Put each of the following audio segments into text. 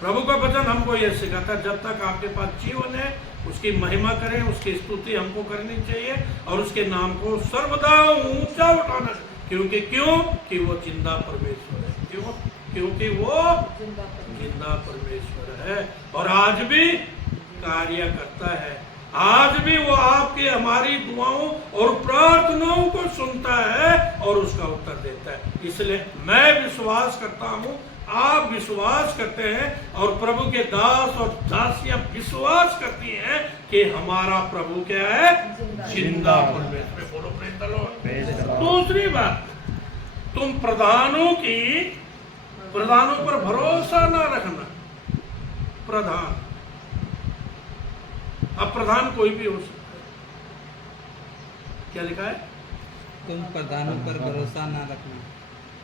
प्रभु का वचन हमको यह सिखाता है, जब तक आपके पास जीवन है उसकी महिमा करें, उसकी स्तुति हमको करनी चाहिए और उसके नाम को सर्वदा ऊंचा उठाना। क्योंकि वो जिंदा परमेश्वर है। क्योंकि वो जिंदा परमेश्वर है और आज भी कार्य करता है। आज भी वो आपकी हमारी दुआओं और प्रार्थनाओं को सुनता है और उसका उत्तर देता है। इसलिए मैं विश्वास करता हूं, आप विश्वास करते हैं और प्रभु के दास और दासियां विश्वास करती हैं कि हमारा प्रभु क्या है? जिंदा परमेश्वर। बोलो प्रेज़ द लॉर्ड। दूसरी बात, तुम प्रधानों पर भरोसा ना रखना। प्रधान, अब प्रधान कोई भी हो सकता है। क्या लिखा है? तुम प्रधानों पर भरोसा ना रखना।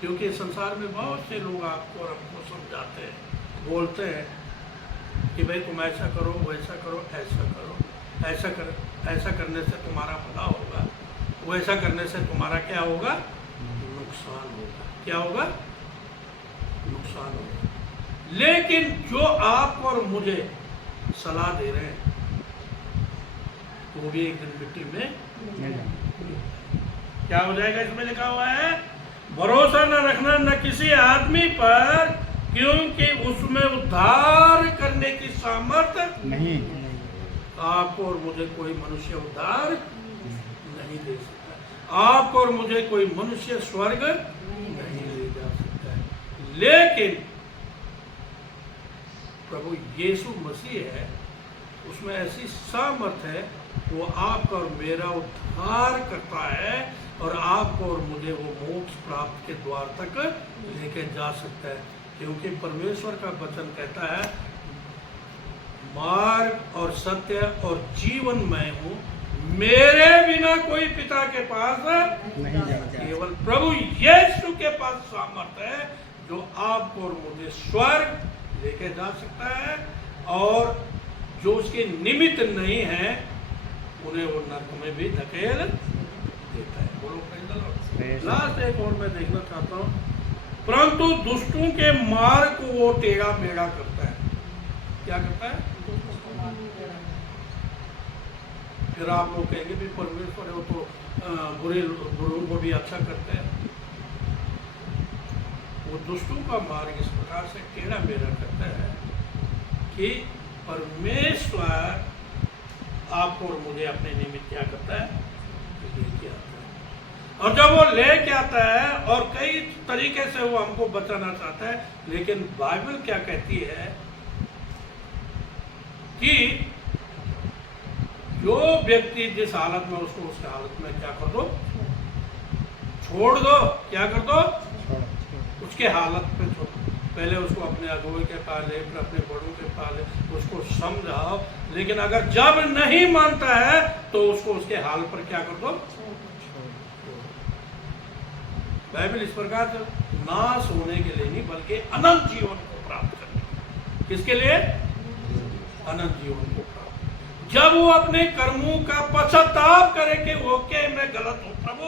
क्योंकि संसार में बहुत से लोग आपको और हमको समझाते हैं, बोलते हैं कि भाई तुम ऐसा करो, वैसा करो, ऐसा करो, ऐसा करने से तुम्हारा भला होगा, वैसा करने से तुम्हारा क्या होगा? नुकसान होगा। क्या होगा? नुकसान होगा। लेकिन जो आपको और मुझे सलाह दे रहे हैं वो भी एक दिन मिट्टी में क्या हो जाएगा? इसमें लिखा हुआ है, भरोसा न रखना न किसी आदमी पर, क्योंकि उसमें उद्धार करने की सामर्थ्य नहीं। आपको और मुझे कोई मनुष्य उद्धार नहीं दे सकता। आपको और मुझे कोई मनुष्य स्वर्ग नहीं ले जा सकता है। लेकिन प्रभु यीशु मसीह है, उसमें ऐसी सामर्थ है, वो आपका और मेरा उद्धार करता है और आपको और मुझे वो मोक्ष प्राप्त के द्वार तक लेके जा सकता है। क्योंकि परमेश्वर का वचन कहता है, मार्ग और सत्य और जीवन मैं हूँ, मेरे बिना कोई पिता के पास नहीं जाता। केवल प्रभु यीशु के पास सामर्थ्य है जो आपको और मुझे स्वर्ग लेके जा सकता है, और जो उसके निमित्त नहीं है उन्हें वो नरक में भी धकेल देता है। बोलो प्रेज़ द लॉर्ड। लास्ट एक और मैं देखना चाहता हूँ, परंतु दुष्टों के मार्ग को वो टेढ़ा मेढ़ा करता है। क्या करता है? फिर आप लोग कहेंगे भी परमेश्वर है, वो तो बुरों को भी अच्छा करते हैं। वो दुष्टों का मार्ग इस प्रकार से टेढ़ा मेढ़ा करता है कि परमेश्वर आपको और मुझे अपने निमित्त क्या करता है? लेके आता है। और जब वो लेके आता है और कई तरीके से वो हमको बचाना चाहता है, लेकिन बाइबल क्या कहती है कि जो व्यक्ति जिस हालत में, उसको उस हालत में क्या कर दो? छोड़ दो। क्या कर दो? उसके हालत पे छोड़। पहले उसको अपने अगुवे के पास ले, फिर अपने बड़ों के पास ले, उसको समझाओ। लेकिन अगर जब नहीं मानता है तो उसको उसके हाल पर क्या कर दो? बाइबल इस प्रकार से नाश होने के लिए नहीं, बल्कि अनंत जीवन को प्राप्त करने के लिए। किसके लिए? अनंत जीवन को प्राप्त। जब वो अपने कर्मों का पश्चाताप करे कि ओके मैं गलत हूं प्रभु,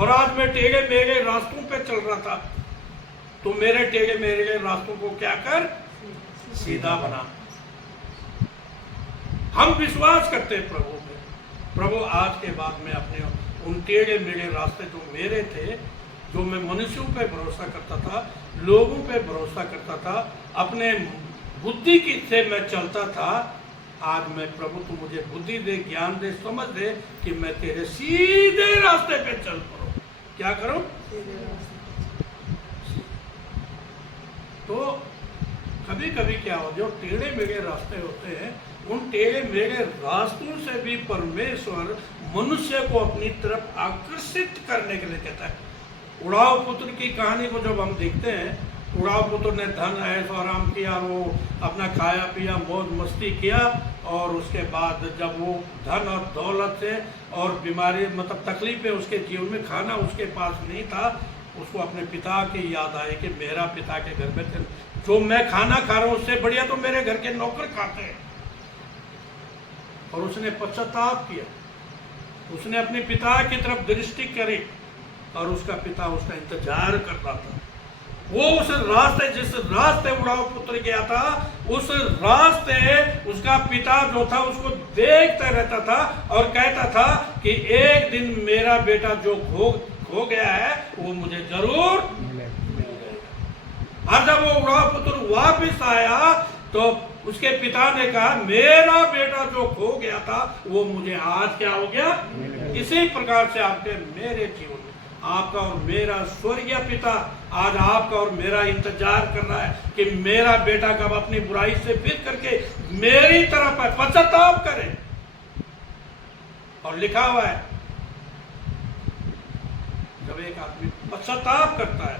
और आज मैं टेढ़े मेढ़े रास्तों पे चल रहा था, तो मेरे टेढ़े मेढ़े रास्तों को क्या कर? सीधा बना। हम विश्वास करते हैं प्रभु पे। प्रभु आज के बाद में अपने उन टेढ़े मेढ़े रास्ते जो मेरे थे, जो मैं मनुष्यों पे भरोसा करता था, लोगों पे भरोसा करता था, अपने बुद्धि की से मैं चलता था, आज मैं प्रभु तू मुझे बुद्धि दे, ज्ञान दे, समझ दे कि मैं तेरे सीधे रास्ते पे चल पड़ूं। क्या करूं? तो कभी कभी क्या हो, जो टेढ़े मेढ़े रास्ते होते हैं, उन टेढ़े मेढ़े रास्तों से भी परमेश्वर मनुष्य को अपनी तरफ आकर्षित करने के लिए कहता है। उड़ाव पुत्र की कहानी को जब हम देखते हैं, उड़ाव पुत्र ने धन ऐश आराम किया, वो अपना खाया पिया मौज मस्ती किया, और उसके बाद जब वो धन और दौलत से और बीमारी मतलब तकलीफें उसके जीवन में, खाना उसके पास नहीं था, उसको अपने पिता की याद आई कि मेरा पिता के घर में जो मैं खाना खा रहा हूँ उससे बढ़िया तो मेरे घर के नौकर खाते हैं। और उसने पश्चाताप किया, उसने अपने पिता की तरफ दृष्टि करी, और उसका पिता उसका इंतजार करता था। वो उस रास्ते, जिस रास्ते उड़ाऊ पुत्र गया था, उस रास्ते उसका पिता जो था उसको देखता रहता था और कहता था कि एक दिन मेरा बेटा जो खो गया है वो मुझे जरूर मिल जाएगा। और जब वो उड़ाऊ पुत्र वापिस आया तो उसके पिता ने कहा मेरा बेटा जो खो गया था वो मुझे आज क्या हो गया। इसी प्रकार से आपके मेरे जीवन में आपका और मेरा स्वर्गीय पिता आज आपका और मेरा इंतजार कर रहा है कि मेरा बेटा कब अपनी बुराई से फिर करके मेरी तरफ पश्चाताप करे। और लिखा हुआ है जब एक आदमी पश्चाताप करता है,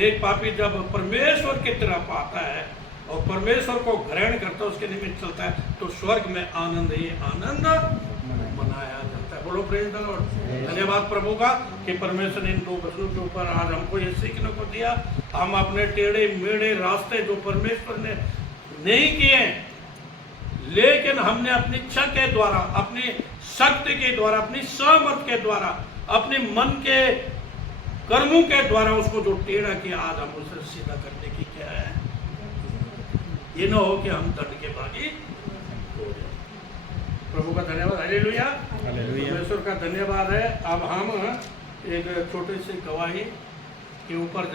एक पापी जब परमेश्वर की तरफ आता है और परमेश्वर को ग्रहण करता है, उसके निमित्त चलता है, तो स्वर्ग में आनंद ही आनंद मनाया जाता है। बोलो प्रेज द लॉर्ड। धन्यवाद प्रभु का कि परमेश्वर ने इन दो वचनों के ऊपर आज हमको ये सीखने को दिया। हम अपने टेढ़े मेढ़े रास्ते जो परमेश्वर ने नहीं किए, लेकिन हमने अपनी इच्छा के द्वारा, अपनी शक्ति के द्वारा, अपनी सामर्थ के द्वारा, अपने मन के कर्मों के द्वारा उसको जो टेढ़ा किया, आज हम उसे सीधा करने की क्या है, ये ना हो कि हम दंड के भागी हो जाए। प्रभु का धन्यवाद। हालेलुया। परमेश्वर का धन्यवाद है। अब हम एक छोटी सी गवाही के ऊपर